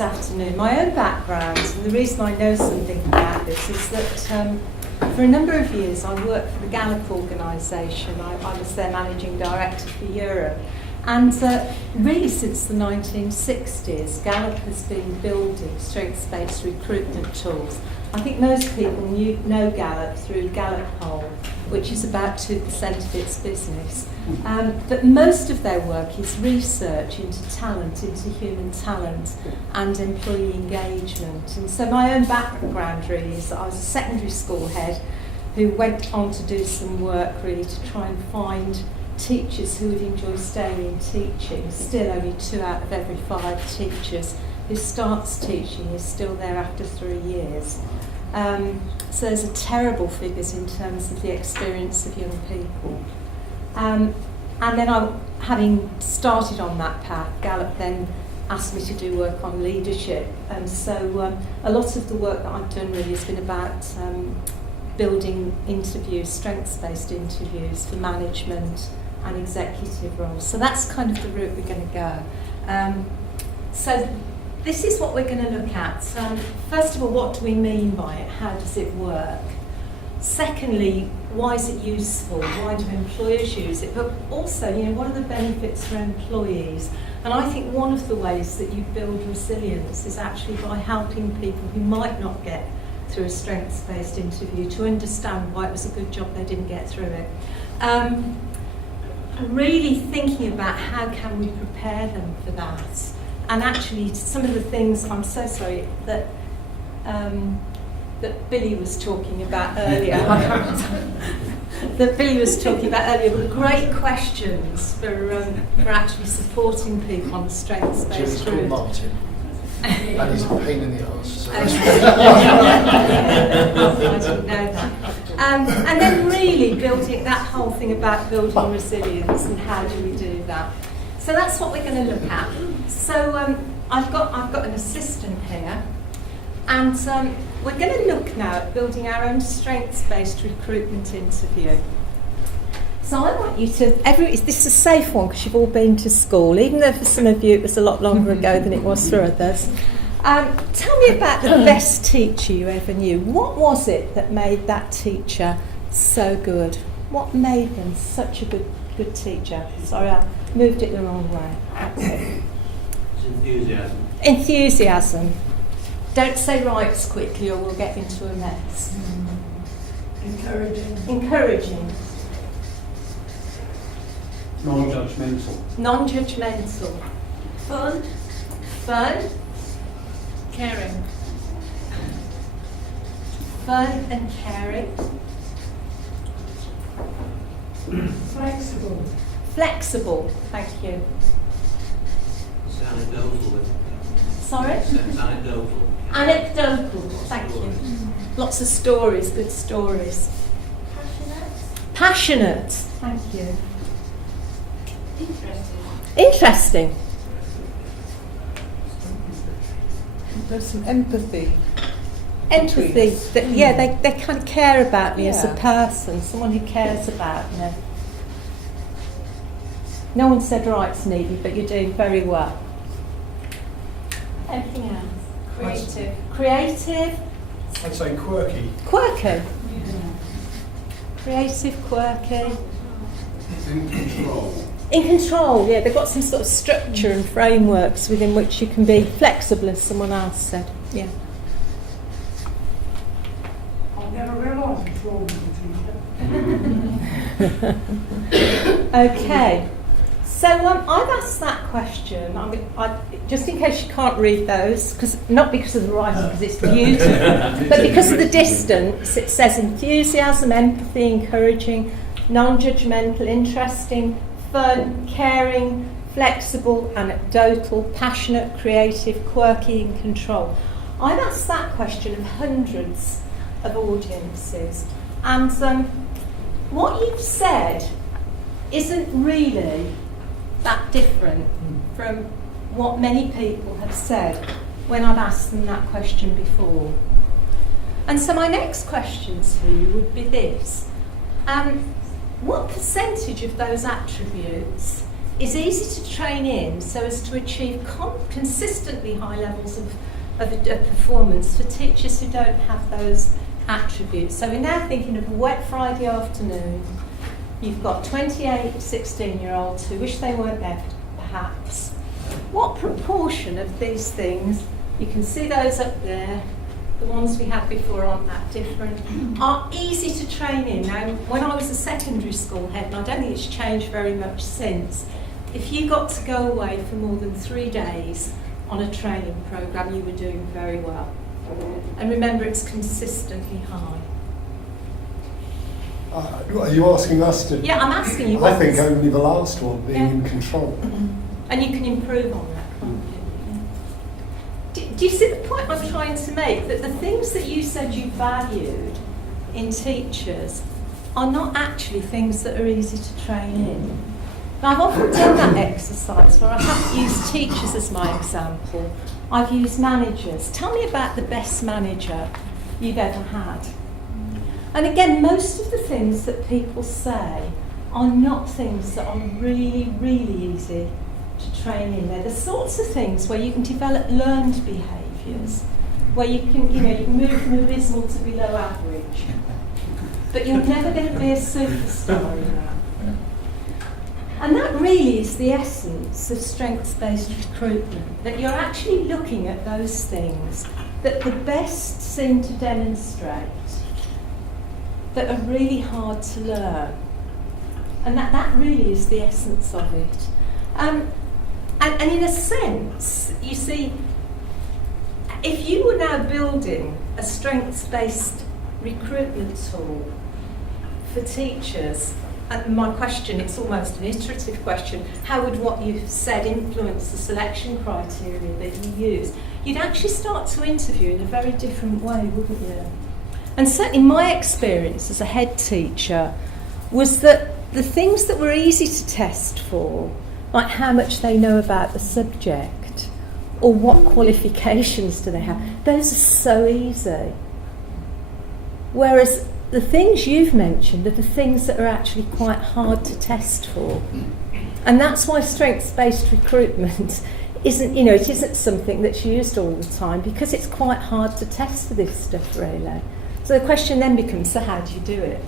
this afternoon. My own background, and the reason I know something about this is that for a number of years I worked for the Gallup organisation. I was their managing director for Europe. And really since the 1960s, Gallup has been building strengths-based recruitment tools. I think most people know Gallup through Gallup Poll, which is about 2% of its business. But most of their work is research into talent, into human talent and employee engagement. And so my own background really is that I was a secondary school head who went on to do some work really to try and find teachers who would enjoy staying in teaching. Still only 2 out of every 5 teachers who starts teaching is still there after 3 years. So there's a terrible figures in terms of the experience of young people. And then having started on that path, Gallup then asked me to do work on leadership. And so a lot of the work that I've done really has been about building interviews, strengths-based interviews for management and executive roles. So that's kind of the route we're going to go. So this is what we're going to look at. First of all, what do we mean by it? How does it work? Secondly, why is it useful? Why do employers use it? But also, what are the benefits for employees? And I think one of the ways that you build resilience is actually by helping people who might not get through a strengths-based interview to understand why it was a good job they didn't get through it. Really thinking about how can we prepare them for that. And actually some of the things, I'm so sorry, that Billy was talking about earlier, were great questions for actually supporting people on the strengths-based route. Martin. And he's a pain in the arse. So I didn't know that. And then really building that whole thing about building resilience and how do we do that. So that's what we're going to look at. So I've got an assistant here, and we're going to look now at building our own strengths-based recruitment interview. So I want you to, this is a safe one because you've all been to school, even though for some of you it was a lot longer ago than it was for others. Tell me about the best teacher you ever knew. What was it that made that teacher so good? What made them such a good teacher? Sorry, I moved it the wrong way. It's enthusiasm. Enthusiasm. Don't say rights quickly or we'll get into a mess. Encouraging. Non-judgmental. Non-judgmental. Fun. Caring. Fun and caring. Flexible. Thank you. It's anecdotal. Sorry? It's anecdotal. Anecdotal. Thank you. Lots of stories, good stories. Passionate. Thank you. Interesting. There's some empathy. Empathy. They kind of care about me as a Yeah. person, someone who cares about me. No one said rights needed, but you're doing very well. Anything else? Creative. I'd say quirky. Quirky. Creative, quirky. In control. In control, yeah, they've got some sort of structure and frameworks within which you can be flexible, as someone else said. Yeah. I've never realised it's wrong with the teacher. Okay. So I've asked that question, just in case you can't read those, not because of the writing, because it's beautiful, but because of the distance. It says enthusiasm, empathy, encouraging, non-judgmental, interesting, fun, caring, flexible, anecdotal, passionate, creative, quirky, and control. I've asked that question of hundreds of audiences, and what you've said isn't really that different from what many people have said when I've asked them that question before. And so my next question to you would be this. What percentage of those attributes is easy to train in so as to achieve consistently high levels of performance for teachers who don't have those attributes. So we're now thinking of a wet Friday afternoon. You've got 28 16-year-olds who wish they weren't there, perhaps. What proportion of these things, you can see those up there, the ones we had before aren't that different, are easy to train in. Now, when I was a secondary school head, and I don't think it's changed very much since, if you got to go away for more than 3 days on a training programme, you were doing very well. And remember, it's consistently high. Are you asking us to? Yeah, I'm asking you. I think only the last one, being in control. And you can improve on that, can't you? Do you see the point I'm trying to make? That the things that you said you valued in teachers are not actually things that are easy to train in. Now, I've often done that exercise where I haven't used teachers as my example. I've used managers. Tell me about the best manager you've ever had. And again, most of the things that people say are not things that are really, really easy to train in. They're the sorts of things where you can develop learned behaviours, where you can move from abysmal to below average. But you're never going to be a superstar in that. And that really is the essence of strengths-based recruitment, that you're actually looking at those things that the best seem to demonstrate that are really hard to learn. And that really is the essence of it. And in a sense, you see, if you were now building a strengths-based recruitment tool for teachers, and my question, it's almost an iterative question, how would what you've said influence the selection criteria that you use? You'd actually start to interview in a very different way, wouldn't you? And certainly my experience as a head teacher was that the things that were easy to test for, like how much they know about the subject or what qualifications do they have, those are so easy. Whereas the things you've mentioned are the things that are actually quite hard to test for. And that's why strengths-based recruitment isn't, it isn't something that's used all the time, because it's quite hard to test for this stuff, really. So the question then becomes, so how do you do it?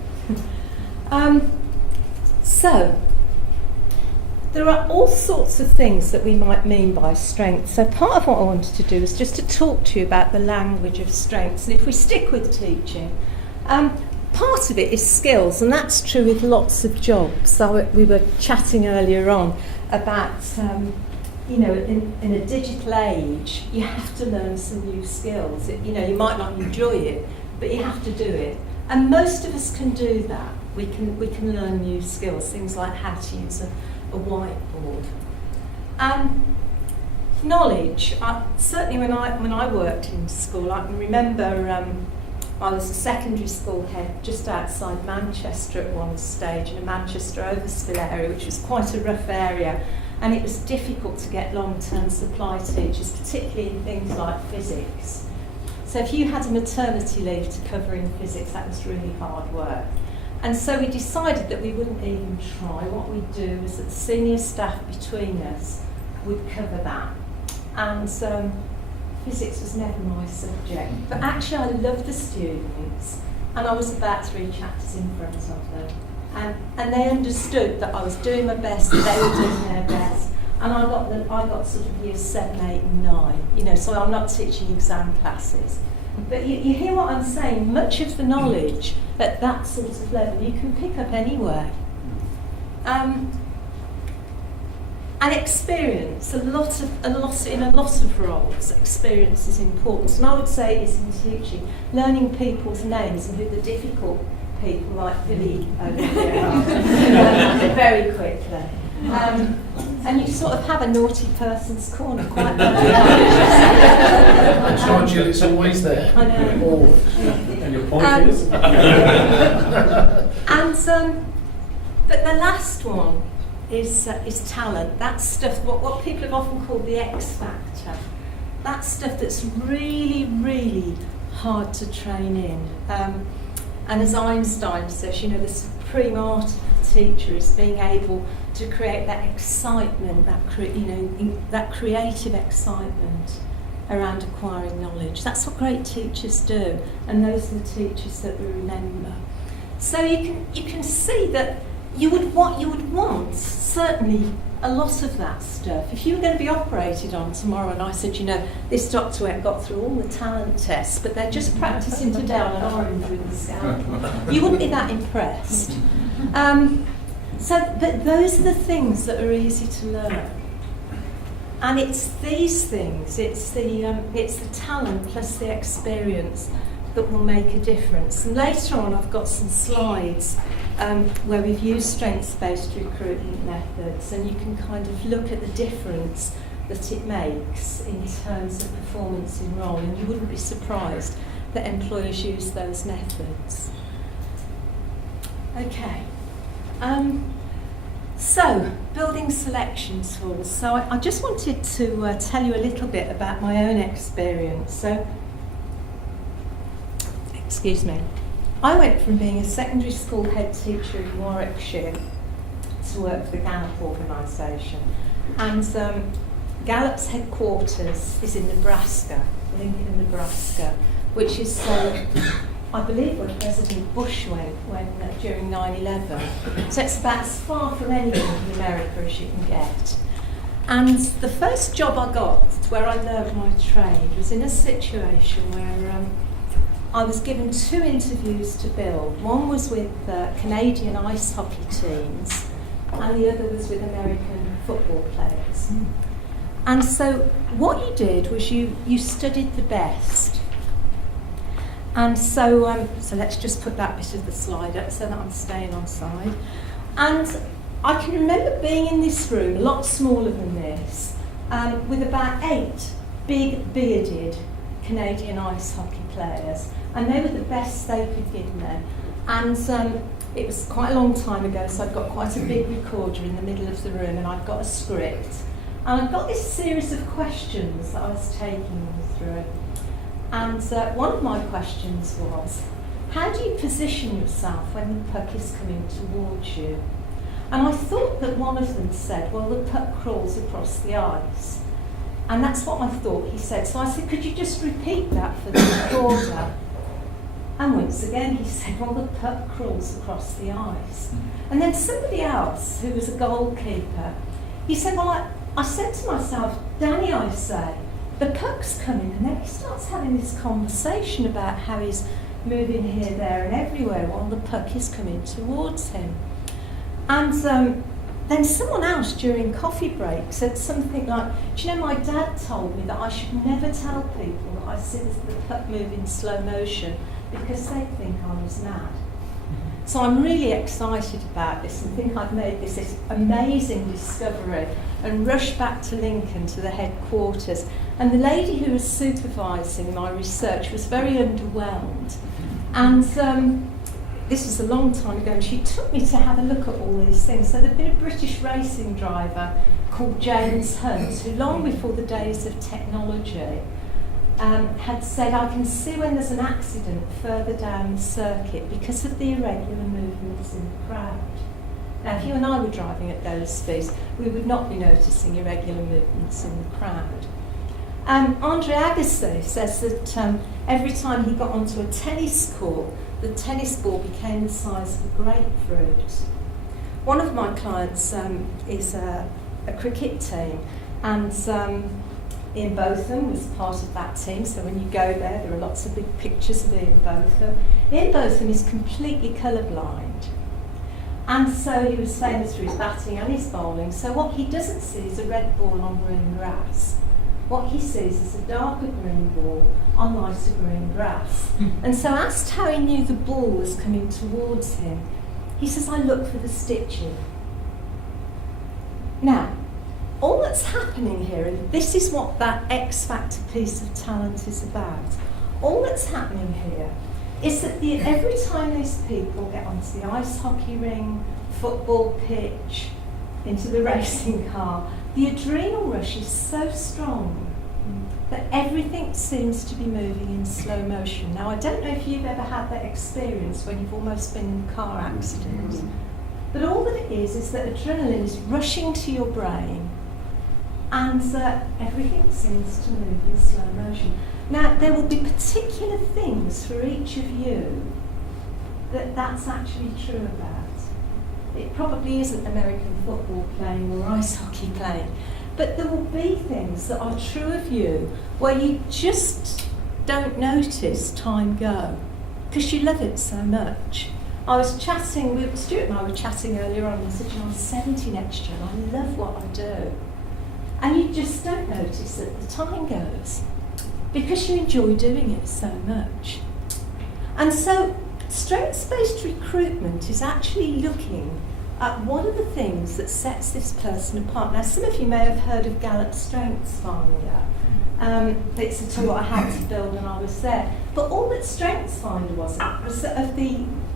So there are all sorts of things that we might mean by strengths. So part of what I wanted to do is just to talk to you about the language of strengths. And if we stick with teaching, part of it is skills, and that's true with lots of jobs. So we were chatting earlier on about, in a digital age, you have to learn some new skills. You might not enjoy it, but you have to do it. And most of us can do that. We can learn new skills, things like how to use a whiteboard. Knowledge. Certainly when I worked in school, I can remember I was a secondary school head just outside Manchester at one stage, in a Manchester Overspill area, which was quite a rough area, and it was difficult to get long-term supply teachers, particularly in things like physics. So if you had a maternity leave to cover in physics, that was really hard work. And so we decided that we wouldn't even try. What we'd do was that the senior staff between us would cover that. And physics was never my subject. But actually I loved the students, and I was about 3 chapters in front of them. And they understood that I was doing my best, that they were doing their best. And I got sort of years 7, 8 and 9, so I'm not teaching exam classes. But you hear what I'm saying, much of the knowledge at that sort of level you can pick up anywhere. And experience, in a lot of roles, experience is important. And I would say it is in teaching, learning people's names and who the difficult people like Billy over here are, very quickly. And you sort of have a naughty person's corner quite well. I'm sure, Jill, it's always there. I know. Always. And your point is? But the last one is talent. That's stuff, what people have often called the X factor. That's stuff that's really, really hard to train in. And as Einstein says, the supreme art of teacher is being able to create that excitement, that creative excitement around acquiring knowledge. That's what great teachers do, and those are the teachers that we remember. So you can see that you would want certainly a lot of that stuff. If you were going to be operated on tomorrow and I said, this doctor went got through all the talent tests, but they're just practising to down an orange with the scalpel, you wouldn't be that impressed. But those are the things that are easy to learn. And it's these things, it's the talent plus the experience that will make a difference. And later on I've got some slides where we've used strengths-based recruitment methods, and you can kind of look at the difference that it makes in terms of performance in role, and you wouldn't be surprised that employers use those methods. Okay. So, building selection tools. So I just wanted to tell you a little bit about my own experience. So, excuse me. I went from being a secondary school head teacher in Warwickshire to work for the Gallup organisation. And Gallup's headquarters is in Nebraska, Lincoln, Nebraska, which is, I believe, where President Bush went during 9/11. So it's about as far from anywhere in America as you can get. And the first job I got, where I learned my trade, was in a situation where I was given 2 interviews to build. One was with Canadian ice hockey teams, and the other was with American football players. And so what you did was you studied the best. And so let's just put that bit of the slide up so that I'm staying on side. And I can remember being in this room, a lot smaller than this, with about 8 big bearded Canadian ice hockey players, and they were the best they could give me. And it was quite a long time ago, so I'd got quite a big recorder in the middle of the room, and I'd got a script. And I'd got this series of questions that I was taking them through. And one of my questions was, how do you position yourself when the puck is coming towards you? And I thought that one of them said, well, the puck crawls across the ice. And that's what I thought he said. So I said, could you just repeat that for the recorder? And once again he said, well, the puck crawls across the ice. And then somebody else, who was a goalkeeper, he said, well, I said to myself, Danny, I say, the puck's coming. And then he starts having this conversation about how he's moving here, there and everywhere while the puck is coming towards him. And then someone else during coffee break said something like, do you know, my dad told me that I should never tell people that I see the puck move in slow motion because they think I was mad. So I'm really excited about this and think I've made this amazing discovery, and rushed back to Lincoln to the headquarters. And the lady who was supervising my research was very underwhelmed. And this was a long time ago, and she took me to have a look at all these things. So there'd been a British racing driver called James Hunt, who long before the days of technology had said, I can see when there's an accident further down the circuit because of the irregular movements in the crowd. Now, if you and I were driving at those speeds, we would not be noticing irregular movements in the crowd. Andre Agassi says that every time he got onto a tennis court, the tennis ball became the size of a grapefruit. One of my clients is a cricket team, and Ian Botham was part of that team, so when you go there are lots of big pictures of Ian Botham. Ian Botham is completely colourblind, and so he was famous for his batting and his bowling, so what he doesn't see is a red ball on green grass. What he sees is a darker green ball on lighter green grass. And so asked how he knew the ball was coming towards him, he says, I look for the stitching. Now, all that's happening here, and this is what that X Factor piece of talent is about, all that's happening here is that every time these people get onto the ice hockey ring, football pitch, into the racing car, the adrenal rush is so strong that everything seems to be moving in slow motion. Now, I don't know if you've ever had that experience when you've almost been in a car accident. But all that it is that adrenaline is rushing to your brain and everything seems to move in slow motion. Now, there will be particular things for each of you that's actually true about. It probably isn't American football playing or ice hockey playing, but there will be things that are true of you where you just don't notice time go because you love it so much. I was chatting with Stuart and I were chatting earlier on, and I said, you know, I'm 70 next year and I love what I do. And you just don't notice that the time goes because you enjoy doing it so much. And so strengths-based recruitment is actually looking at what are the things that sets this person apart. Now, some of you may have heard of Gallup's Strengths Finder. It's a tool I had to build when I was there. But all that Strengths Finder was that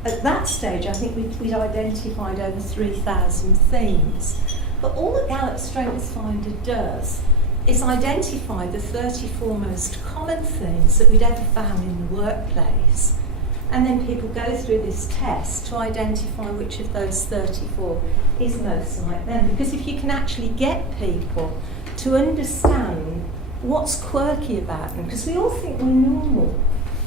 at that stage, I think we'd identified over 3,000 themes. But all that Gallup's Strengths Finder does is identify the 34 most common themes that we'd ever found in the workplace. And then people go through this test to identify which of those 34 is most like them. Because if you can actually get people to understand what's quirky about them, because we all think we're normal,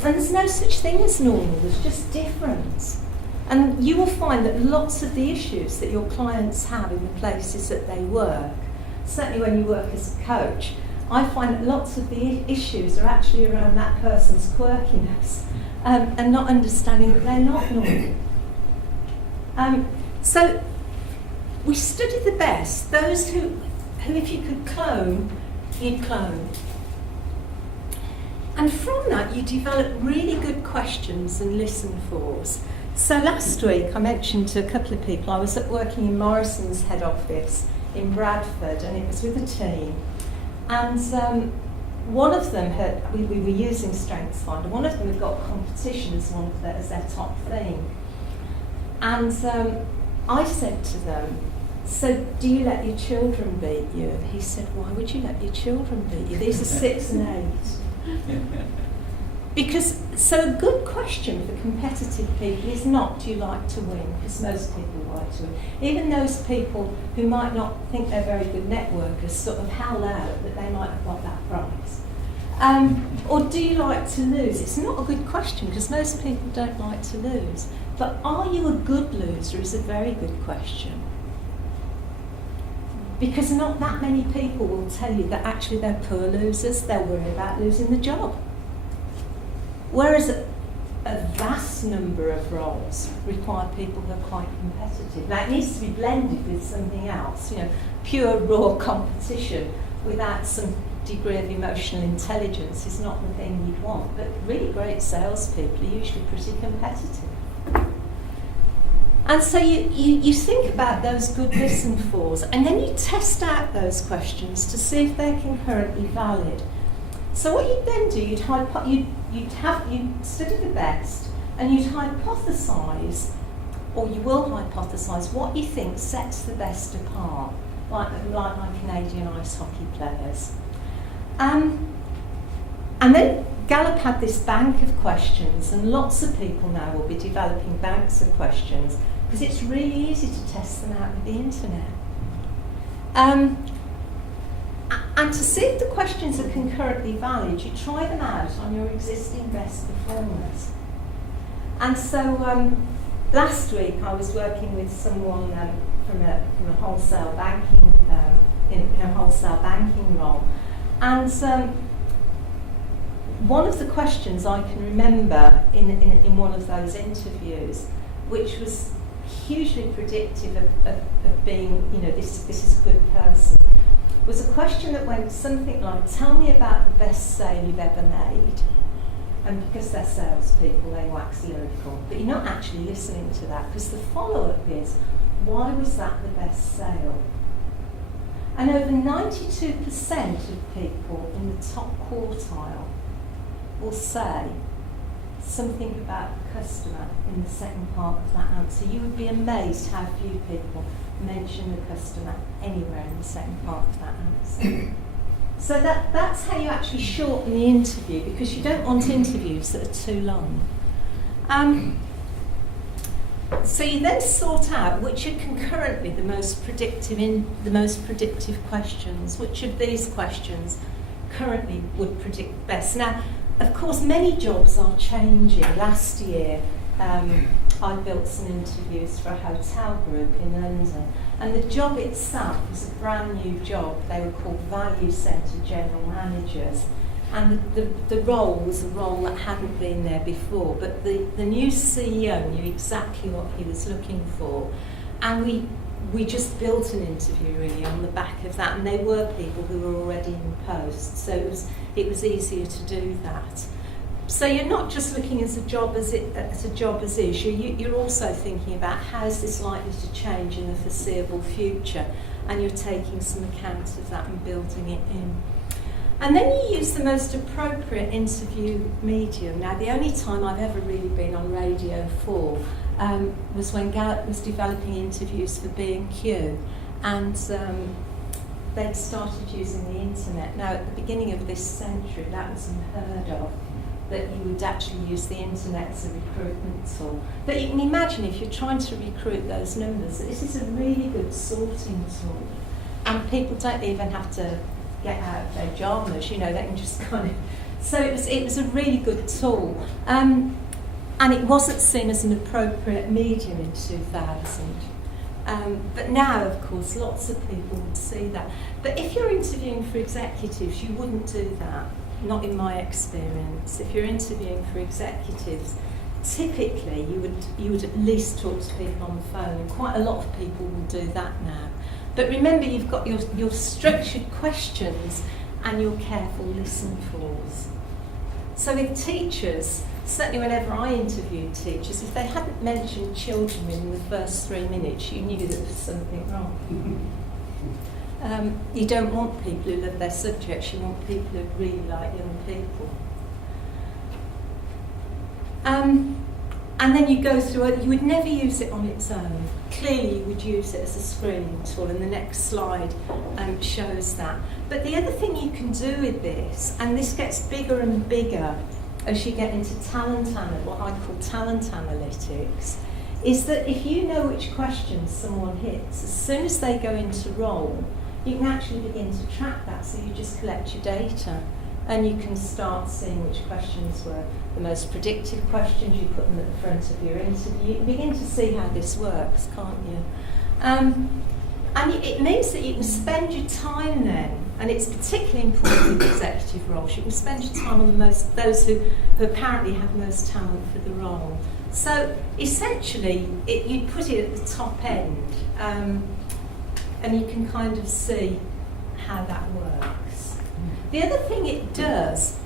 and there's no such thing as normal, there's just difference. And you will find that lots of the issues that your clients have in the places that they work, certainly when you work as a coach, I find that lots of the issues are actually around that person's quirkiness and not understanding that they're not normal. So we study the best, those who if you could clone, you'd clone. And from that you develop really good questions and listen fors. So last week I mentioned to a couple of people, I was working in Morrison's head office in Bradford, and it was with a team. And one of them we were using Strengths Finder, one of them had got competition as their top thing. And I said to them, so do you let your children beat you? And he said, why would you let your children beat you? These are 6 and 8. Because, so a good question for competitive people is not, do you like to win? Because most people like to win. Even those people who might not think they're very good networkers sort of howl out that they might have got that prize. Or do you like to lose? It's not a good question because most people don't like to lose. But are you a good loser is a very good question. Because not that many people will tell you that actually they're poor losers, they're worried about losing the job. Whereas a vast number of roles require people who are quite competitive. Now it needs to be blended with something else, you know, pure raw competition without some degree of emotional intelligence is not the thing you'd want. But really great salespeople are usually pretty competitive. And so you think about those good listen fors, and then you test out those questions to see if they're concurrently valid. So what you'd then do, you'd study the best, and you'd hypothesise, or you will hypothesise what you think sets the best apart, like my Canadian ice hockey players. And then Gallup had this bank of questions, and lots of people now will be developing banks of questions because it's really easy to test them out with the internet. And to see if the questions are concurrently valid, you try them out on your existing best performers. And so last week I was working with someone from a wholesale banking in a wholesale banking role, and one of the questions I can remember in one of those interviews, which was hugely predictive of being, you know, this is a good person, was a question that went something like, tell me about the best sale you've ever made. And because they're salespeople, they wax lyrical. But you're not actually listening to that, because the follow-up is, why was that the best sale? And over 92% of people in the top quartile will say something about the customer in the second part of that answer. You would be amazed how few people mention the customer anywhere in the second part of that answer. So that's how you actually shorten the interview, because you don't want interviews that are too long. So you then sort out which are concurrently the most predictive questions. Which of these questions currently would predict best? Now, of course, many jobs are changing. Last year, I built some interviews for a hotel group in London, and the job itself was a brand new job. They were called Value Centre General Managers, and the role was a role that hadn't been there before, but the new CEO knew exactly what he was looking for, and we just built an interview really on the back of that, and they were people who were already in post, so it was easier to do that. So you're not just looking at a job as is. You're also thinking about how is this likely to change in the foreseeable future, and you're taking some account of that and building it in. And then you use the most appropriate interview medium. Now, the only time I've ever really been on Radio 4 was when Gallup was developing interviews for B&Q, and they'd started using the internet. Now, at the beginning of this century, that was unheard of, that you would actually use the internet as a recruitment tool. But you can imagine if you're trying to recruit those numbers, this is a really good sorting tool. And people don't even have to get out of their jarmers, they can just kind of... So it was a really good tool. And it wasn't seen as an appropriate medium in 2000. But now, of course, lots of people would see that. But if you're interviewing for executives, you wouldn't do that. Not in my experience. If you're interviewing for executives, typically you would at least talk to people on the phone, and quite a lot of people will do that now. But remember, you've got your structured questions and your careful listen-fors. So with teachers, certainly whenever I interviewed teachers, if they hadn't mentioned children in the first 3 minutes, you knew there was something wrong. You don't want people who love their subjects, you want people who really like young people. And then you go through it, you would never use it on its own. Clearly you would use it as a screening tool, and the next slide shows that. But the other thing you can do with this, and this gets bigger and bigger as you get into what I call talent analytics, is that if you know which questions someone hits, as soon as they go into role, you can actually begin to track that. So you just collect your data, and you can start seeing which questions were the most predictive questions. You put them at the front of your interview. You can begin to see how this works, can't you? And it means that you can spend your time then, and it's particularly important in executive roles, you can spend your time on those who apparently have most talent for the role. So essentially, you put it at the top end, and you can kind of see how that works. The other thing it does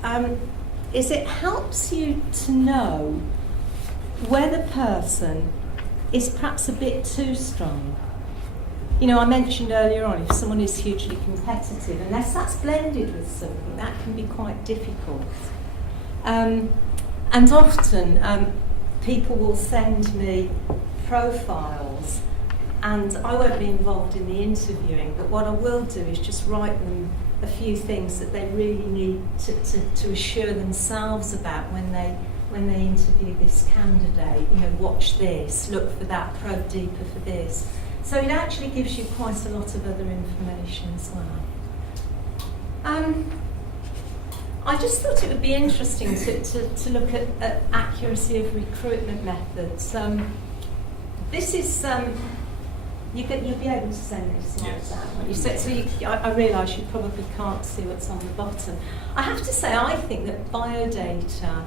is it helps you to know where the person is perhaps a bit too strong. I mentioned earlier on, if someone is hugely competitive, unless that's blended with something, that can be quite difficult. And often people will send me profiles, and I won't be involved in the interviewing, but what I will do is just write them a few things that they really need to assure themselves about when they interview this candidate. Watch this, look for that, probe deeper for this. So it actually gives you quite a lot of other information as well. I just thought it would be interesting to look at accuracy of recruitment methods. This is... You'll be able to send these slides out. Won't you? I realise you probably can't see what's on the bottom. I have to say, I think that biodata,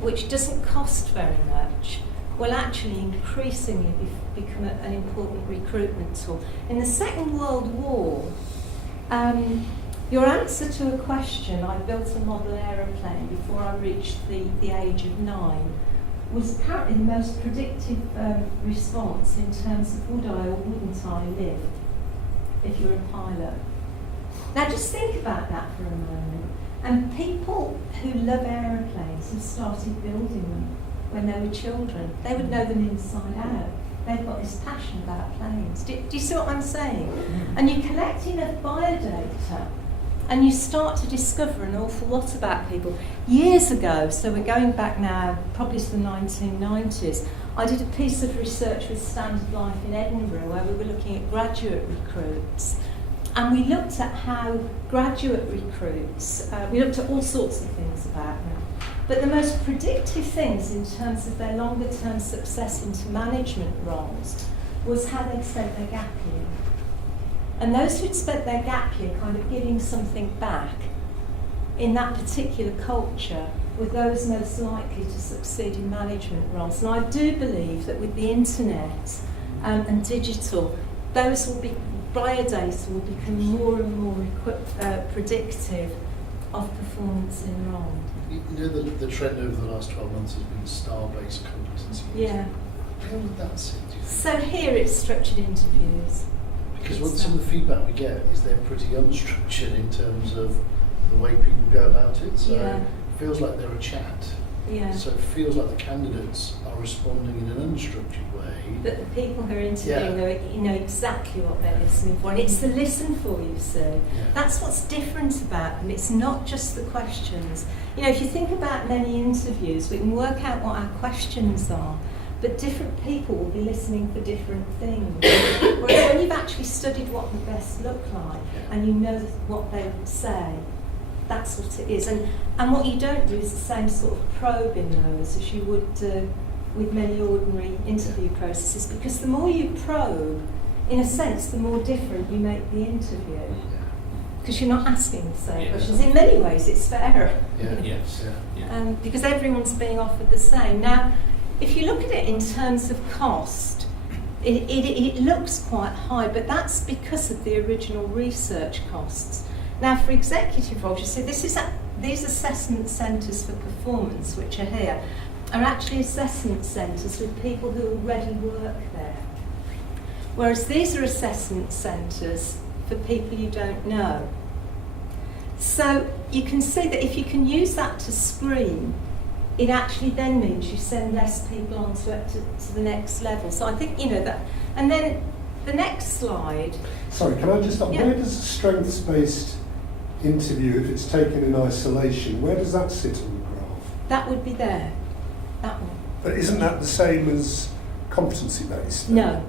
which doesn't cost very much, will actually increasingly become an important recruitment tool. In the Second World War, your answer to a question, I built a model aeroplane before I reached the age of 9, was apparently the most predictive response in terms of would I or wouldn't I live if you're a pilot. Now just think about that for a moment. And people who love aeroplanes have started building them when they were children. They would know them inside out. They've got this passion about planes. Do you see what I'm saying? And you collect enough biodata, and you start to discover an awful lot about people. Years ago, so we're going back now, probably to the 1990s, I did a piece of research with Standard Life in Edinburgh where we were looking at graduate recruits, and we looked at how graduate recruits, we looked at all sorts of things about them, but the most predictive things in terms of their longer term success into management roles was how they'd spent their gap year. And those who'd spent their gap year kind of giving something back in that particular culture were those most likely to succeed in management roles. And I do believe that with the internet and digital, those will be, biodata will become more and more predictive of performance in role. You know, the trend over the last 12 months has been star-based competency. Yeah. Where would that sit, do you think? So here it's structured interviews. Because what some of the feedback we get is they're pretty unstructured in terms of the way people go about it. So Yeah. it feels like they're a chat. Yeah. So it feels like the candidates are responding in an unstructured way. But the people who are interviewing, Yeah. you know exactly what they're listening for. And it's the listen for, you see. That's what's different about them. It's not just the questions. You know, if you think about many interviews, we can work out what our questions are, but different people will be listening for different things. Whereas when you've actually studied what the best look like and you know what they would say, that's what it is. And what you don't do is the same sort of probe in those as you would do with many ordinary interview processes, because the more you probe, in a sense, the more different you make the interview. Because you're not asking the same questions. In many ways, it's fairer. Because everyone's being offered the same. Now, if you look at it in terms of cost, it looks quite high, but that's because of the original research costs. Now, for executive roles, you see, these assessment centres for performance, which are here, are actually assessment centres with people who already work there. Whereas these are assessment centres for people you don't know. So you can see that if you can use that to screen, it actually then means you send less people on to the next level. So I think, you know, that. And then the next slide. Sorry, can I just stop? Yeah. Where does a strengths-based interview, if it's taken in isolation, where does that sit on the graph? That would be there. That one. But isn't that the same as competency-based? No.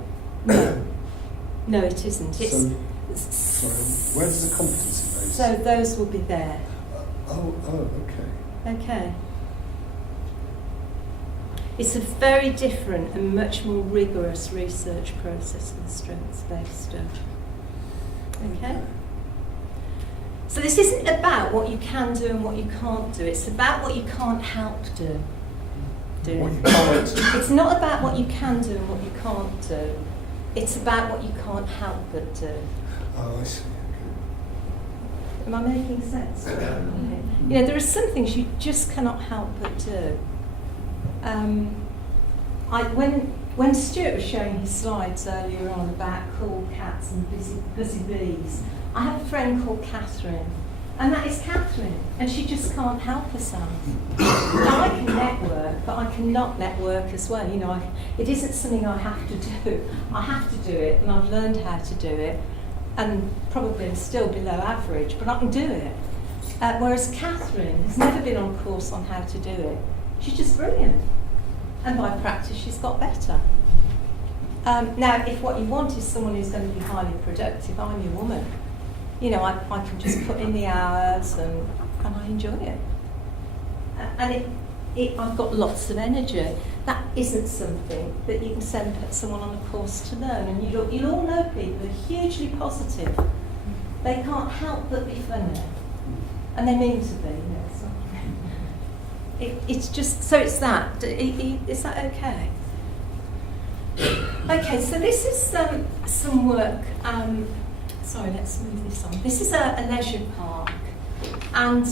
No, it isn't. It's, Sorry, where does the competency-based? so those will be there. Okay. Okay. It's a very different and much more rigorous research process than strengths-based stuff. Okay? So this isn't about what you can do and what you can't do. It's about what you can't help do. What you can't. It's not about what you can do and what you can't do. It's about what you can't help but do. Oh, I see. Am I making sense? You know, there are some things you just cannot help but do. When Stuart was showing his slides earlier on about cool cats and busy bees, I have a friend called Catherine, and that is Catherine, and she just can't help herself. Now, I can network, but I cannot network as well. You know, it isn't something I have to do. I have to do it, and I've learned how to do it, and probably I'm still below average, but I can do it. Whereas Catherine has never been on a course on how to do it. She's just brilliant. And by practice, she's got better. Now, if what you want is someone who's going to be highly productive, I'm your woman. You know, I can just put in the hours and I enjoy it. And I've got lots of energy. That isn't something that you can send someone on a course to learn. And you'll all know people who are hugely positive. They can't help but be funny. And they mean to be, you know. So it's just, so it's that. Is that okay? Okay, so this is some work. Sorry, let's move this on. This is a leisure park. And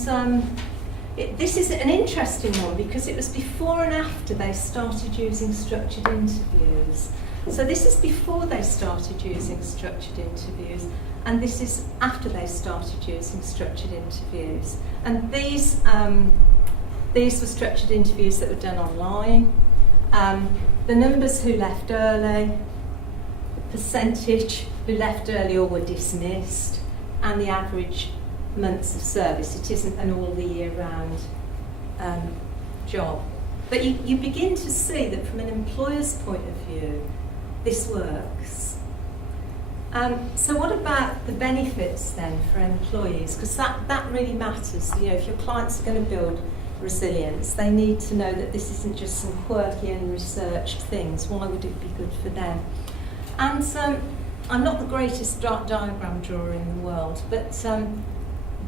this is an interesting one because it was before and after they started using structured interviews. So this is before they started using structured interviews, and this is after they started using structured interviews. And these were structured interviews that were done online. The numbers who left early, the percentage who left early or were dismissed, and the average months of service. It isn't an all the year round job. But you begin to see that from an employer's point of view, this works. So what about the benefits then for employees? Because that really matters. You know, if your clients are going to build resilience, they need to know that this isn't just some quirky and researched things. Why would it be good for them? And I'm not the greatest diagram drawer in the world, but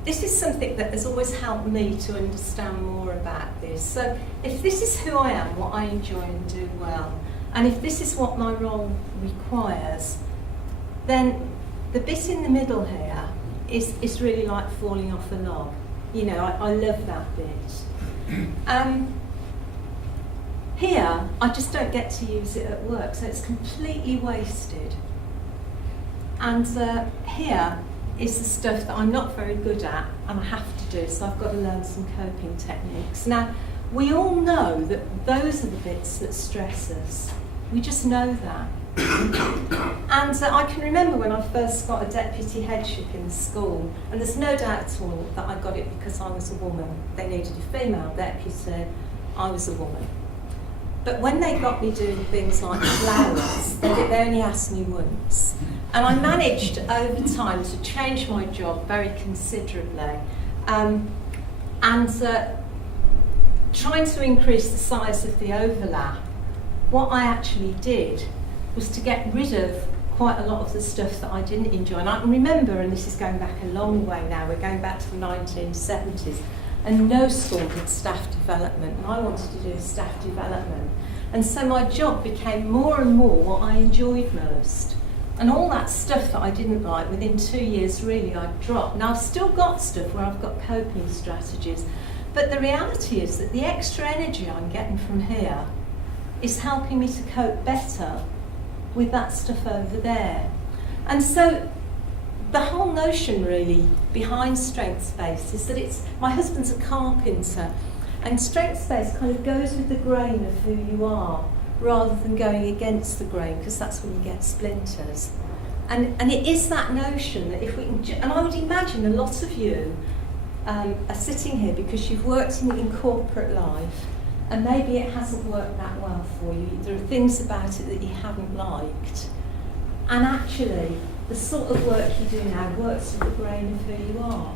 this is something that has always helped me to understand more about this. So if this is who I am, what I enjoy and do well, and if this is what my role requires, then the bit in the middle here is really like falling off a log. You know, I love that bit. Here, I just don't get to use it at work, so it's completely wasted. And here is the stuff that I'm not very good at and I have to do, so I've got to learn some coping techniques. Now, we all know that those are the bits that stress us. We just know that. And I can remember when I first got a deputy headship in the school, and there's no doubt at all that I got it because I was a woman. They needed a female deputy, I was a woman. But when they got me doing things like flowers, they only asked me once. And I managed over time to change my job very considerably. And trying to increase the size of the overlap, what I actually did was to get rid of quite a lot of the stuff that I didn't enjoy. And I can remember, and this is going back a long way now, we're going back to the 1970s, and no school did staff development, and I wanted to do staff development. And so my job became more and more what I enjoyed most. And all that stuff that I didn't like, within 2 years really I dropped. Now I've still got stuff where I've got coping strategies, but the reality is that the extra energy I'm getting from here is helping me to cope better with that stuff over there. And so the whole notion really behind strengths-based is that my husband's a carpenter, and strengths-based kind of goes with the grain of who you are rather than going against the grain, because that's when you get splinters. And it is that notion that if we can, and I would imagine a lot of you are sitting here because you've worked in corporate life, and maybe it hasn't worked that well for you. There are things about it that you haven't liked. And actually, the sort of work you do now works with the grain of who you are.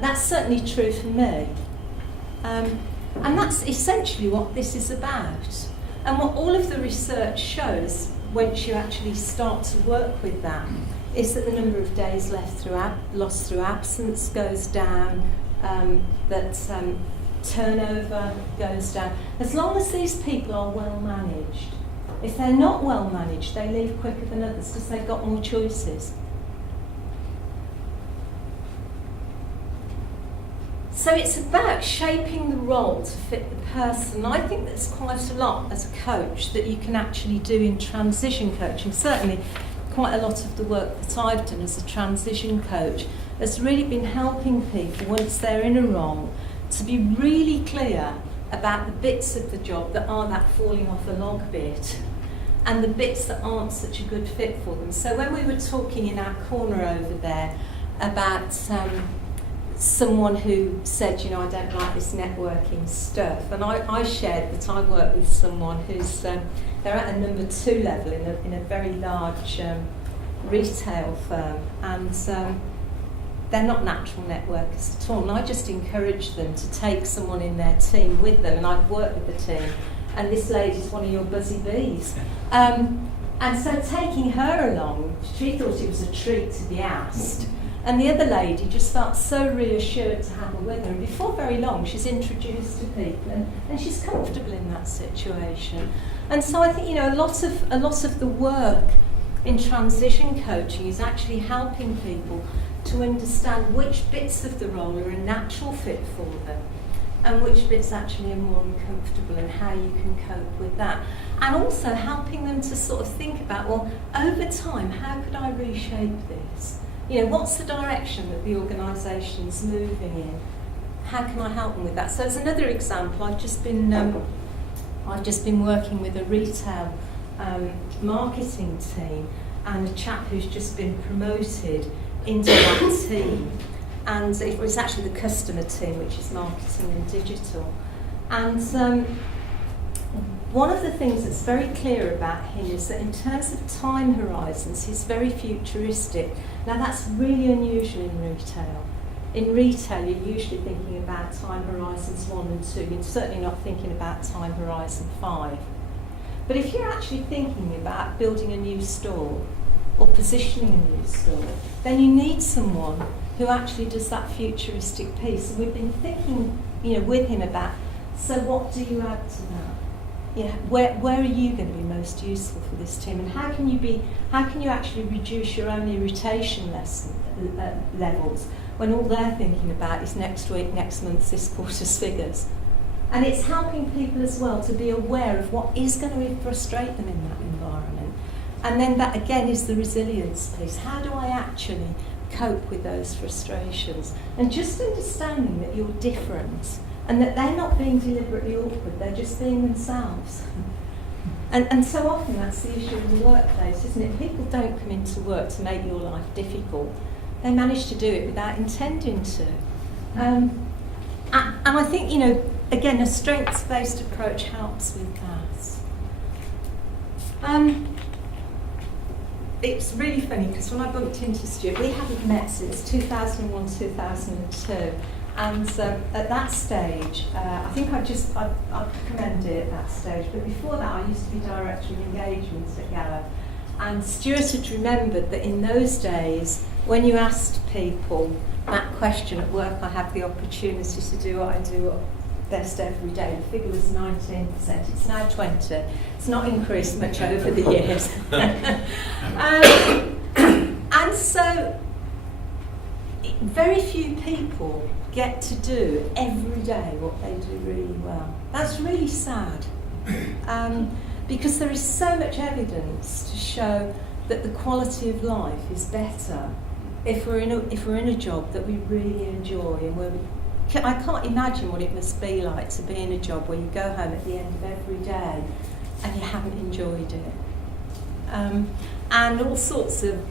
That's certainly true for me. And that's essentially what this is about. And what all of the research shows, once you actually start to work with that, is that the number of days lost through absence goes down, that turnover goes down. As long as these people are well managed. If they're not well managed, they leave quicker than others because they've got more choices. So it's about shaping the role to fit the person. I think there's quite a lot as a coach that you can actually do in transition coaching. Certainly quite a lot of the work that I've done as a transition coach has really been helping people, once they're in a role, to be really clear about the bits of the job that are that falling off a log bit and the bits that aren't such a good fit for them. So when we were talking in our corner over there about someone who said, you know, I don't like this networking stuff, and I shared that I work with someone who's, they're at a number 2 level in a very large retail firm, and they're not natural networkers at all, and I just encourage them to take someone in their team with them, and I've worked with the team, and this lady's one of your buzzy bees. And so taking her along, she thought it was a treat to be asked, and the other lady just felt so reassured to have her with her, and before very long she's introduced to people, and she's comfortable in that situation. And so I think, you know, a lot of the work in transition coaching is actually helping people to understand which bits of the role are a natural fit for them and which bits actually are more uncomfortable and how you can cope with that. And also helping them to sort of think about, well, over time, how could I reshape this? You know, what's the direction that the organisation's moving in? How can I help them with that? So as another example, I've just been working with a retail marketing team and a chap who's just been promoted into that team, and it was actually the customer team, which is marketing and digital. And one of the things that's very clear about him is that in terms of time horizons, he's very futuristic. Now that's really unusual in retail. In retail, you're usually thinking about time horizons 1 and 2. You're certainly not thinking about time horizon 5. But if you're actually thinking about building a new store or positioning a new store, then you need someone who actually does that futuristic piece. And we've been thinking, with him about, so what do you add to that? Where are you going to be most useful for this team, and how can you actually reduce your own irritation levels when all they're thinking about is next week, next month, this quarter's figures? And it's helping people as well to be aware of what is going to frustrate them in that environment. And then that again is the resilience piece. How do I actually cope with those frustrations? And just understanding that you're different and that they're not being deliberately awkward, they're just being themselves. And so often that's the issue in the workplace, isn't it? People don't come into work to make your life difficult. They manage to do it without intending to. And I think, again, a strengths-based approach helps with that. It's really funny because when I bumped into Stuart, we haven't met since 2001, 2002. And at that stage, I think I'd commend it at that stage, but before that I used to be Director of Engagements at Gallup. And Stuart had remembered that in those days, when you asked people that question at work, I have the opportunity to do what I do best every day. The figure was 19%, it's now 20%. It's not increased much over the years. And so, very few people get to do every day what they do really well. That's really sad, because there is so much evidence to show that the quality of life is better if we're in a job that we really enjoy, and I can't imagine what it must be like to be in a job where you go home at the end of every day and you haven't enjoyed it. And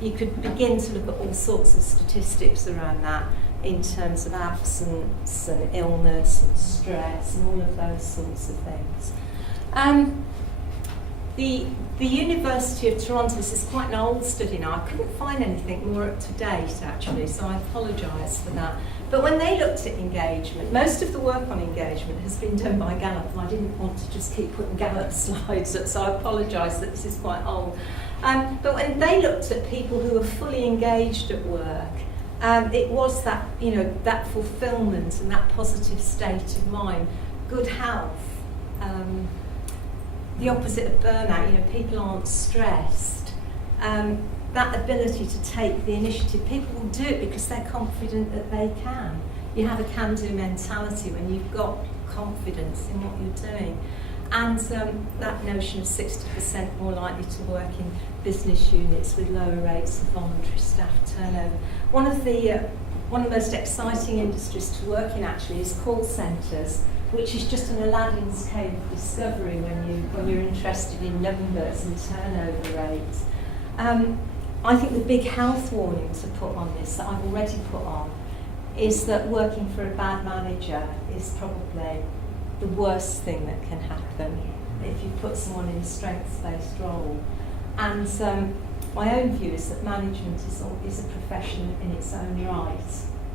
you could begin to look at all sorts of statistics around that in terms of absence and illness and stress and all of those sorts of things. The University of Toronto, this is quite an old study now, I couldn't find anything more up to date actually, so I apologise for that. But when they looked at engagement, most of the work on engagement has been done by Gallup, and I didn't want to just keep putting Gallup slides up, so I apologise that this is quite old. But when they looked at people who were fully engaged at work, it was that, that fulfilment and that positive state of mind, good health, the opposite of burnout, people aren't stressed, that ability to take the initiative. People will do it because they're confident that they can. You have a can-do mentality when you've got confidence in what you're doing. And that notion of 60% more likely to work in business units with lower rates of voluntary staff turnover. One of the most exciting industries to work in actually is call centres, which is just an Aladdin's cave of discovery when you're interested in numbers and turnover rates. I think the big health warning to put on this, that I've already put on, is that working for a bad manager is probably the worst thing that can happen if you put someone in a strengths-based role. And my own view is that management is a profession in its own right.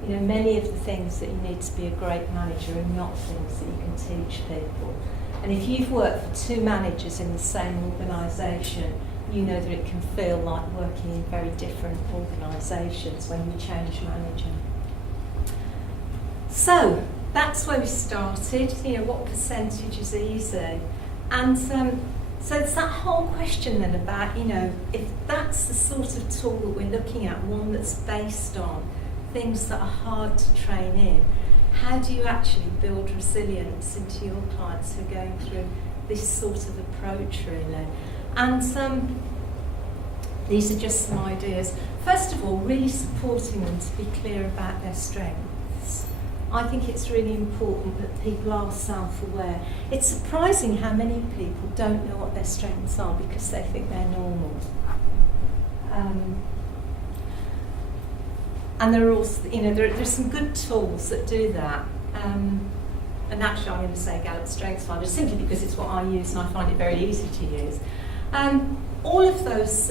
Many of the things that you need to be a great manager are not things that you can teach people. And if you've worked for two managers in the same organisation, you know that it can feel like working in very different organisations when you change manager. So, that's where we started, what percentage is easy? And so it's that whole question then about, if that's the sort of tool that we're looking at, one that's based on things that are hard to train in, how do you actually build resilience into your clients who are going through this sort of approach, really? And these are just some ideas. First of all, really supporting them to be clear about their strengths. I think it's really important that people are self-aware. It's surprising how many people don't know what their strengths are because they think they're normal. And there are also, there's some good tools that do that. and actually I'm going to say Gallup Strengths Finder simply because it's what I use and I find it very easy to use. All of those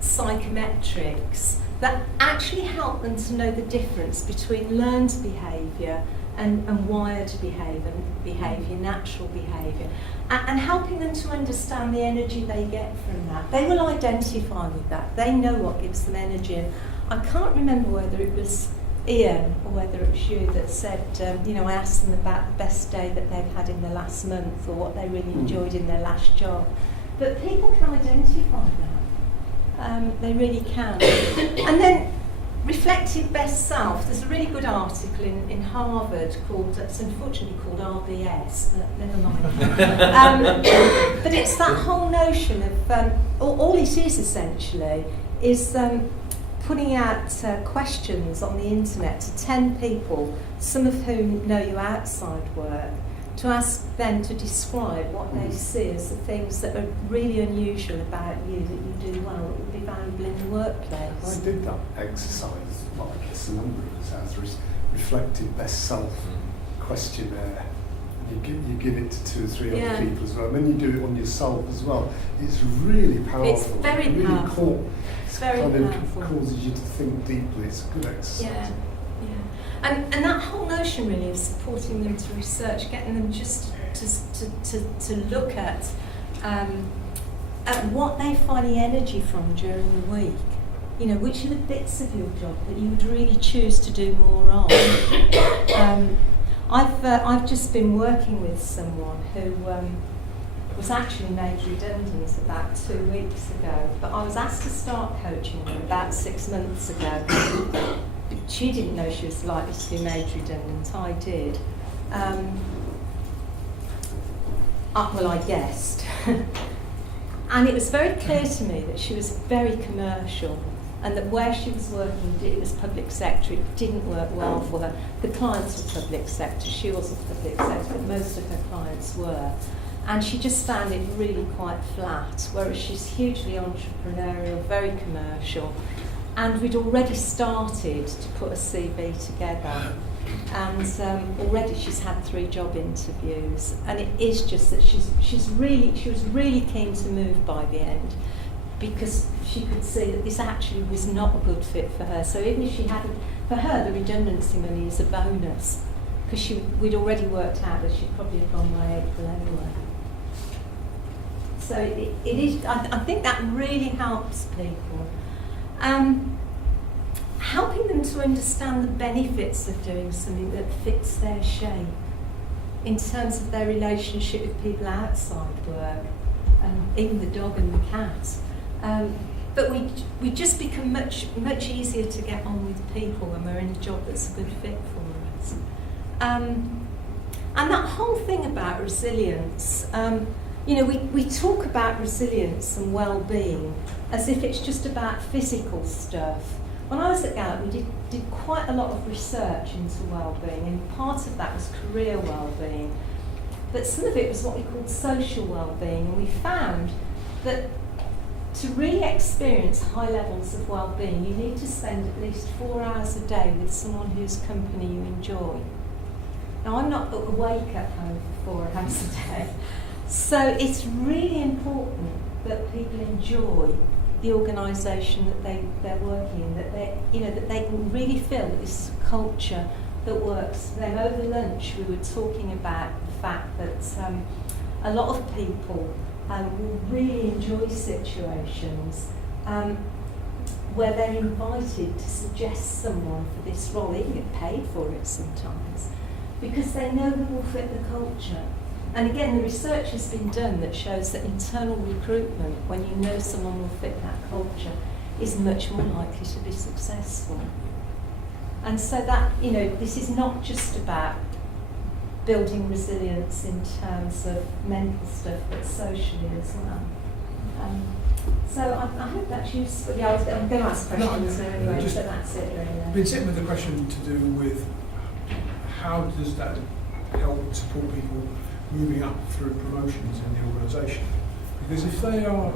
psychometrics that actually help them to know the difference between learned behaviour and wired behaviour, natural behaviour, and helping them to understand the energy they get from that. They will identify with that. They know what gives them energy. And I can't remember whether it was Ian or whether it was you that said, I asked them about the best day that they've had in the last month or what they really enjoyed in their last job. But people can identify that. They really can. And then reflective best self, there's a really good article in Harvard called, it's unfortunately called RBS, but never mind. But it's that whole notion of, all it is essentially, is putting out questions on the internet to 10 people, some of whom know you outside work, to ask them to describe what they see as the things that are really unusual about you that you do well, that would be valuable in the workplace. I did that exercise, well, I guess a number of us as reflective best self questionnaire. You give it to 2 or 3 other people as well, and then you do it on yourself as well. It's really powerful. It's very really powerful. It's very powerful. It causes you to think deeply. It's a good exercise. Yeah. And that whole notion really of supporting them to research, getting them just to look at what they find the energy from during the week. You know, which are the bits of your job that you would really choose to do more of. I've just been working with someone who was actually made redundant about 2 weeks ago, but I was asked to start coaching her about 6 months ago. She didn't know she was likely to be made redundant. I did. Well, I guessed. And it was very clear to me that she was very commercial and that where she was working, it was public sector, it didn't work well for her. The clients were public sector, she wasn't public sector, but most of her clients were. And she just found it really quite flat, whereas she's hugely entrepreneurial, very commercial. And we'd already started to put a CV together, and already she's had 3 job interviews. And it is just that she was really keen to move by the end, because she could see that this actually was not a good fit for her. So even if she hadn't, for her the redundancy money is a bonus, because we'd already worked out that she'd probably have gone by April anyway. So it is. I think that really helps people. Helping them to understand the benefits of doing something that fits their shape in terms of their relationship with people outside work, and even the dog and the cat. But we just become much easier to get on with people when we're in a job that's a good fit for us. And that whole thing about resilience, we talk about resilience and well-being as if it's just about physical stuff. When I was at Gallup, we did quite a lot of research into well-being, and part of that was career well-being. But some of it was what we called social well-being, and we found that to really experience high levels of well-being, you need to spend at least 4 hours a day with someone whose company you enjoy. Now, I'm not awake at home for 4 hours a day, so it's really important that people enjoy the organisation that they're working in, that they can really feel that this is a culture that works for them. Over lunch, we were talking about the fact that a lot of people will really enjoy situations where they're invited to suggest someone for this role. They even get paid for it sometimes, because they know who will fit the culture. And again, the research has been done that shows that internal recruitment, when you know someone will fit that culture, is much more likely to be successful. And so that, this is not just about building resilience in terms of mental stuff, but socially as well. So I hope that's useful. Yeah, I'm going to ask questions anyway, so that's it really. I've been sitting with a question to do with how does that help support people moving up through promotions in the organisation? Because if they are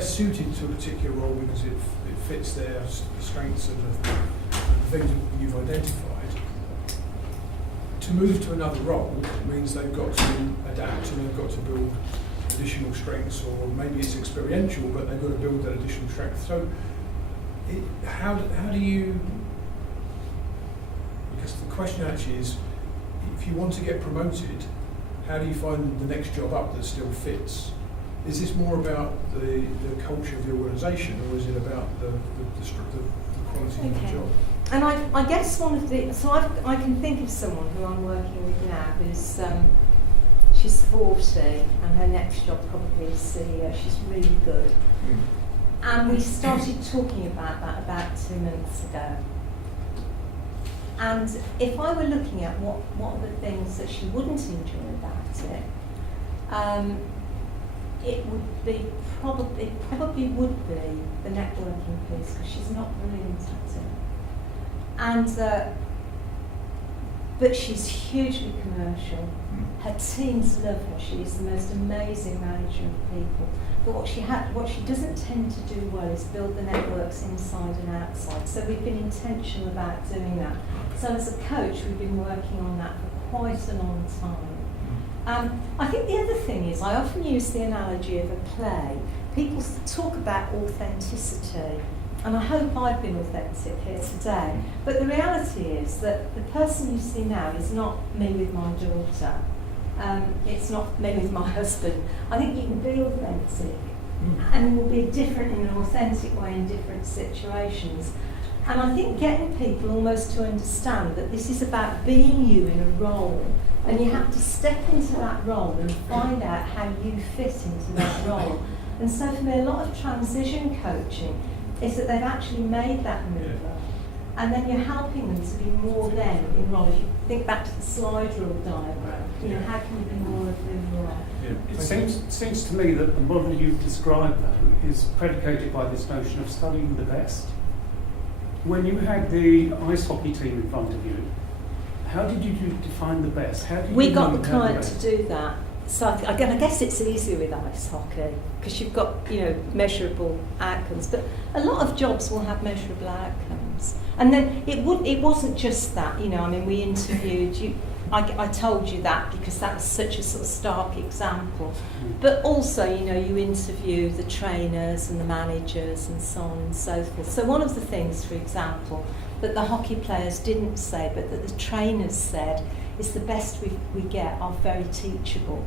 suited to a particular role because it fits their strengths and the things that you've identified, to move to another role means they've got to adapt and they've got to build additional strengths, or maybe it's experiential, but they've got to build that additional strength. So, how do you? Because the question actually is, if you want to get promoted, how do you find the next job up that still fits? Is this more about the culture of the organisation, or is it about the quality of the job? And I guess one of the, so I can think of someone who I'm working with now who's, she's 40 and her next job probably is CEO. She's really good. And we started talking about that about 2 months ago. And if I were looking at what are the things that she wouldn't enjoy about it, it would be probably would be the networking piece, because she's not brilliant at it. And but she's hugely commercial. Her teams love her. She is the most amazing manager of people. But what she doesn't tend to do well is build the networks inside and outside. So we've been intentional about doing that. So as a coach, we've been working on that for quite a long time. I think the other thing is, I often use the analogy of a play. People talk about authenticity, and I hope I've been authentic here today. But the reality is that the person you see now is not me with my daughter. It's not me with my husband. I think you can be authentic, and will be different in an authentic way in different situations. And I think getting people almost to understand that this is about being you in a role, and you have to step into that role and find out how you fit into that role. And so for me, a lot of transition coaching is that they've actually made that move up, and then you're helping them to be more them in role. If you think back to the slide rule diagram, you know, how can you be more of who you are? Yeah. It seems to me that the model you've described, though, is predicated by this notion of studying the best. When you had the ice hockey team in front of you, how did you define the best? How did we got the client to do that. So I guess it's easier with ice hockey because you've got, you know, measurable outcomes. But a lot of jobs will have measurable outcomes. And then it wasn't just that, you know. I mean, we interviewed you. I told you that because that was such a sort of stark example. But also, you know, you interview the trainers and the managers and so on and so forth. So one of the things, for example, that the hockey players didn't say, but that the trainers said, is the best we get are very teachable.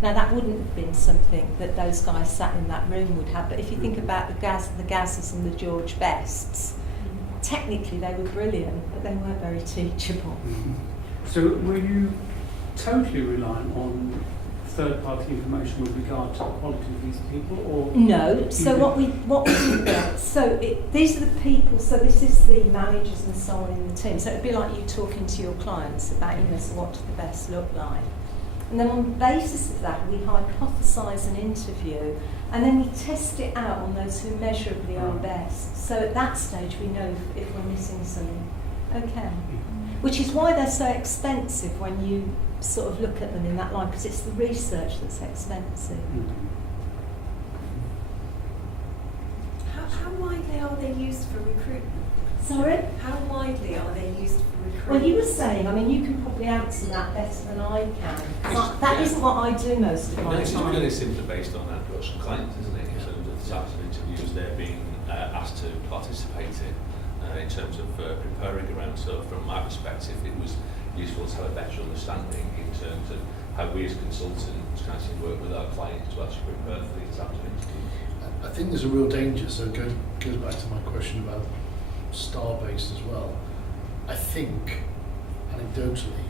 Now that wouldn't have been something that those guys sat in that room would have, but if you think about the Gazzers and the George Bests, technically they were brilliant, but they weren't very teachable. So were you totally reliant on third-party information with regard to the quality of these people, or no? So what we do there. So these are the people. So this is the managers and so on in the team. So it'd be like you talking to your clients about, you know, so what does the best look like? And then on the basis of that, we hypothesise an interview, and then we test it out on those who measurably are best. So at that stage, we know if we're missing something. Okay. Which is why they're so expensive when you sort of look at them in that line, because it's the research that's expensive. How widely are they used for recruitment? Sorry? How widely are they used for recruitment? Well, you were saying, I mean, you can probably answer that better than I can. That isn't what I do most of my No, it's time. really simply based on approach and clients, isn't it? In terms of the types of interviews they're being asked to participate in terms of preparing around. So from my perspective, it was useful to have a better understanding in terms of how we as consultants can actually work with our clients to actually prepare for these types of interviews. I think there's a real danger, so it goes back to my question about star-based as well. I think, anecdotally,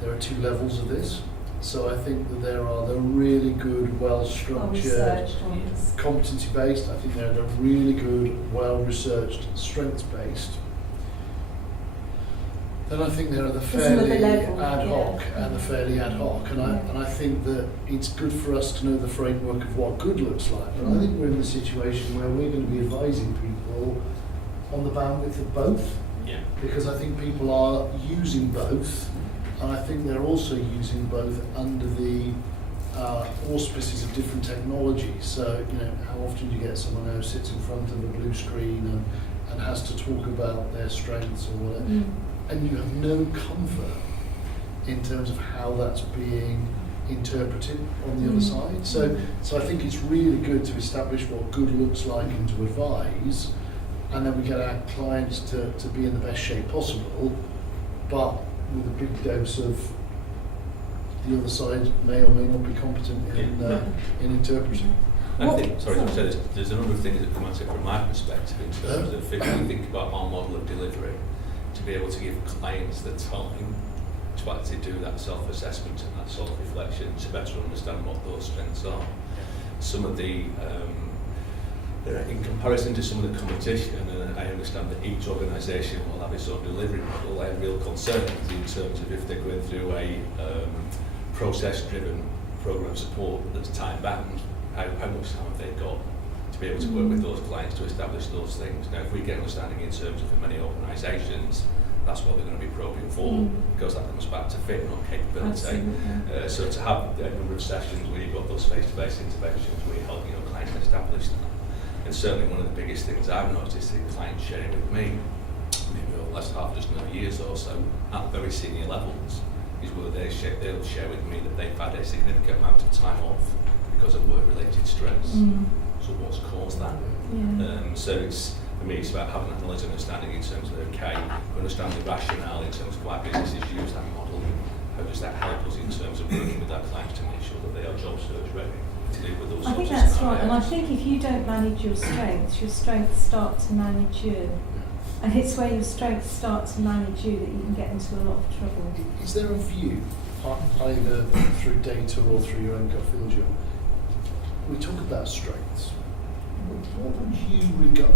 there are two levels of this. So I think that there are the really good, well-structured, competency-based. I think there are the really good, well-researched, strengths-based. Then I think there are the fairly ad hoc and the fairly ad hoc. And I think that it's good for us to know the framework of what good looks like. But I think we're in the situation where we're going to be advising people on the bandwidth of both. Yeah. Because I think people are using both. And I think they're also using both under the auspices of different technologies. So, you know, how often do you get someone who sits in front of a blue screen and has to talk about their strengths or whatever, and you have no comfort in terms of how that's being interpreted on the other side. So I think it's really good to establish what good looks like and to advise, and then we get our clients to be in the best shape possible, but with a big dose of the other side may or may not be competent in interpreting. I think, sorry to say this, there's a number of things that come at it from my perspective in terms of if we think about our model of delivery, to be able to give clients the time to actually do that self-assessment and that self-reflection to better understand what those strengths are. Some of the, in comparison to some of the competition, and I understand that each organisation will have its own delivery model, I have real concerns in terms of if they're going through a process-driven programme support that's time-bound, how much time have they got to be able to work with those clients to establish those things. Now, if we get understanding in terms of for many organisations, that's what they're going to be probing for, because that comes back to fit, not capability. So to have a number of sessions where you've got those face-to-face interventions where you're helping your clients establish that. And certainly one of the biggest things I've noticed in clients sharing with me, maybe over the last half dozen of years or so, at very senior levels, is where they'll share with me that they've had a significant amount of time off because of work-related stress. So what's caused that? So it's, for me, it's about having that knowledge and understanding in terms of, okay, understand the rationale in terms of why businesses use that model. How does that help us in terms of working with our clients to make sure that they are job search ready to deal with those I think sorts that's of right, and I scenarios? think if you don't manage your strengths start to manage you. And it's where your strengths start to manage you that you can get into a lot of trouble. Is there a view, either through data or through your own gut feel, Jill? We talk about strengths. What would you regard?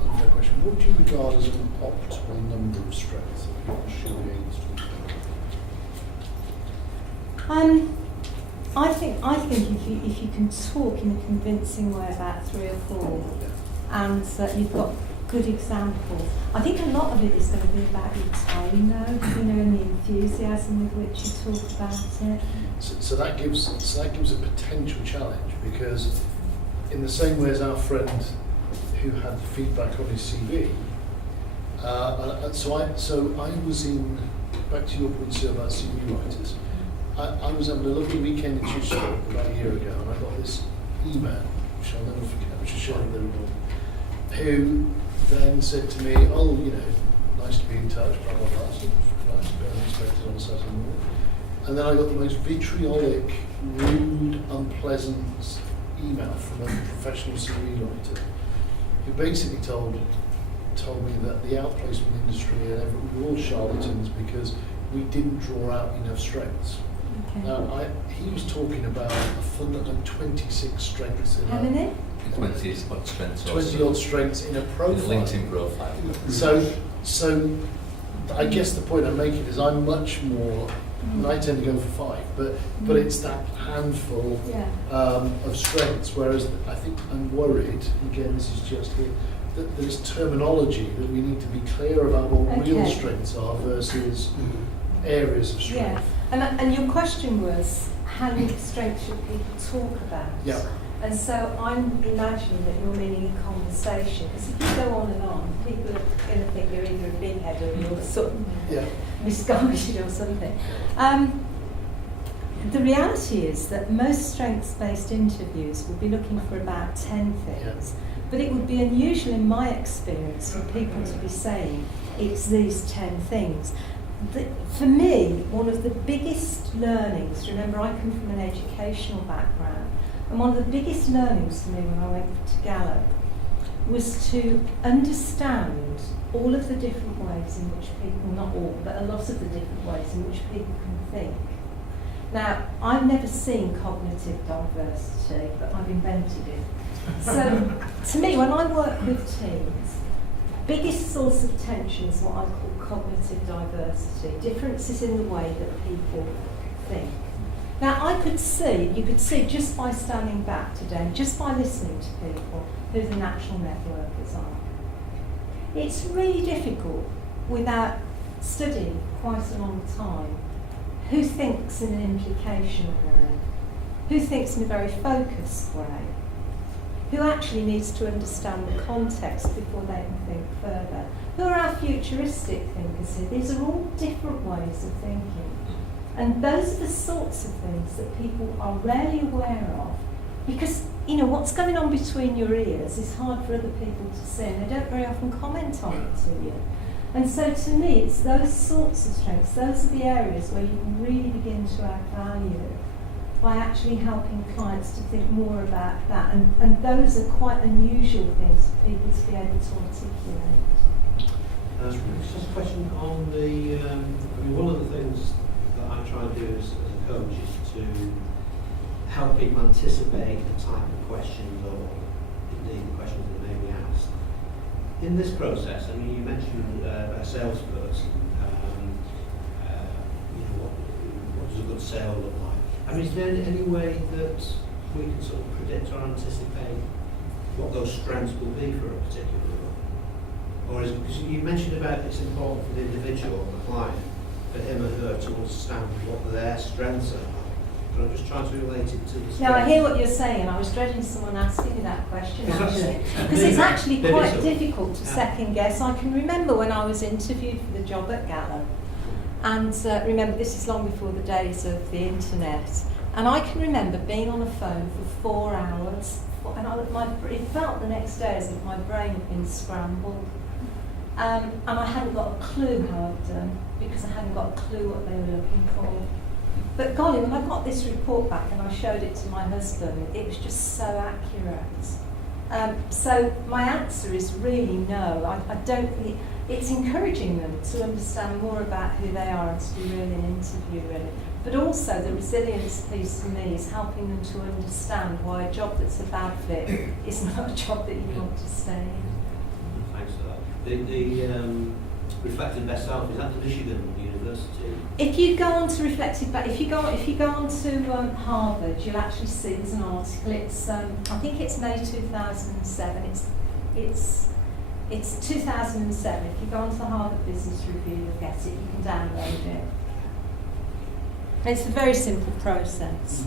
Another question. What would you regard as an optimal number of strengths that people should be able to I think if you can talk in a convincing way about 3 or 4, and that you've got good examples. I think a lot of it is going to be about your tone, though, and the enthusiasm with which you talk about it. So that gives a potential challenge, because in the same way as our friend who had feedback on his CV, so I was in, back to your point, sir, about CV writers. I was having a lovely weekend in Chichester about a year ago, and I got this email, which I'll never forget, which I shared with everyone, who then said to me, oh, nice to be in touch, blah, blah, blah. So, nice, a bit unexpected on a Saturday morning. And then I got the most vitriolic, rude, unpleasant email from a professional CV writer, who basically told me that the outplacement industry and we were all charlatans because we didn't draw out enough strengths. Okay. Now, he was talking about a fundamental 26 strengths in How many? 20 odd strengths. 20 odd strengths in a profile. LinkedIn profile. So I guess the point I'm making is I'm much more, and I tend to go for 5, but it's that handful of strengths, whereas I think I'm worried, again this is just here, that there's terminology that we need to be clear about what real strengths are versus areas of strength. And your question was, how many strengths should people talk about? Yeah. And so I'm imagining that you're meaning a conversation, because if you go on, people are going to think you're either a big head or you're sort of misguided or something. The reality is that most strengths-based interviews will be looking for about 10 things, but it would be unusual in my experience for people to be saying it's these 10 things. For me, one of the biggest learnings, remember I come from an educational background, and one of the biggest learnings for me when I went to Gallup was to understand all of the different ways in which people, not all, but a lot of the different ways in which people can think. Now, I've never seen cognitive diversity, but I've invented it. So, to me, when I work with teams, biggest source of tension is what I call cognitive diversity, differences in the way that people think. Now, you could see just by standing back today, just by listening to people, who the natural networkers are. It's really difficult, without studying quite a long time, who thinks in an implicational way, who thinks in a very focused way, who actually needs to understand the context before they can think further. Who are our futuristic thinkers here? These are all different ways of thinking. And those are the sorts of things that people are rarely aware of, because you know what's going on between your ears is hard for other people to see, and they don't very often comment on it to you. And so to me, it's those sorts of strengths, those are the areas where you can really begin to add value by actually helping clients to think more about that. And those are quite unusual things for people to be able to articulate. Just a question on the, I mean, one of the things that I try and do as a coach is to help people anticipate the type of questions or indeed the questions that may be asked. In this process, I mean, you mentioned a salesperson, you know, what does a good sale look like? I mean, is there any way that we can sort of predict or anticipate what those strengths will be for a particular role? Or is it, because you mentioned about it's important for the individual, the client, for him or her to understand what their strengths are. But I'm just trying to relate it to the strengths. Now I hear what you're saying, and I was dreading someone asking me that question Is that- actually, because it's actually Maybe quite so. difficult to Yeah. second guess. I can remember when I was interviewed for the job at Gallup, and remember this is long before the days of the internet, and I can remember being on the phone for 4 hours, and it felt the next day as if my brain had been scrambled. And I hadn't got a clue how I'd done, because I hadn't got a clue what they were looking for. But golly, when I got this report back and I showed it to my husband, it was just so accurate. So my answer is really no. I don't think it's encouraging them to understand more about who they are and to be really an interview really. But also the resilience piece for me is helping them to understand why a job that's a bad fit is not a job that you want to stay in. Thanks for that. The Reflecting Best Self, is that the Michigan University? If you go on to if you go on to Harvard, you'll actually see there's an article. It's I think it's May 2007. It's 2007. If you go on to the Harvard Business Review, you'll get it. You can download it. It's a very simple process.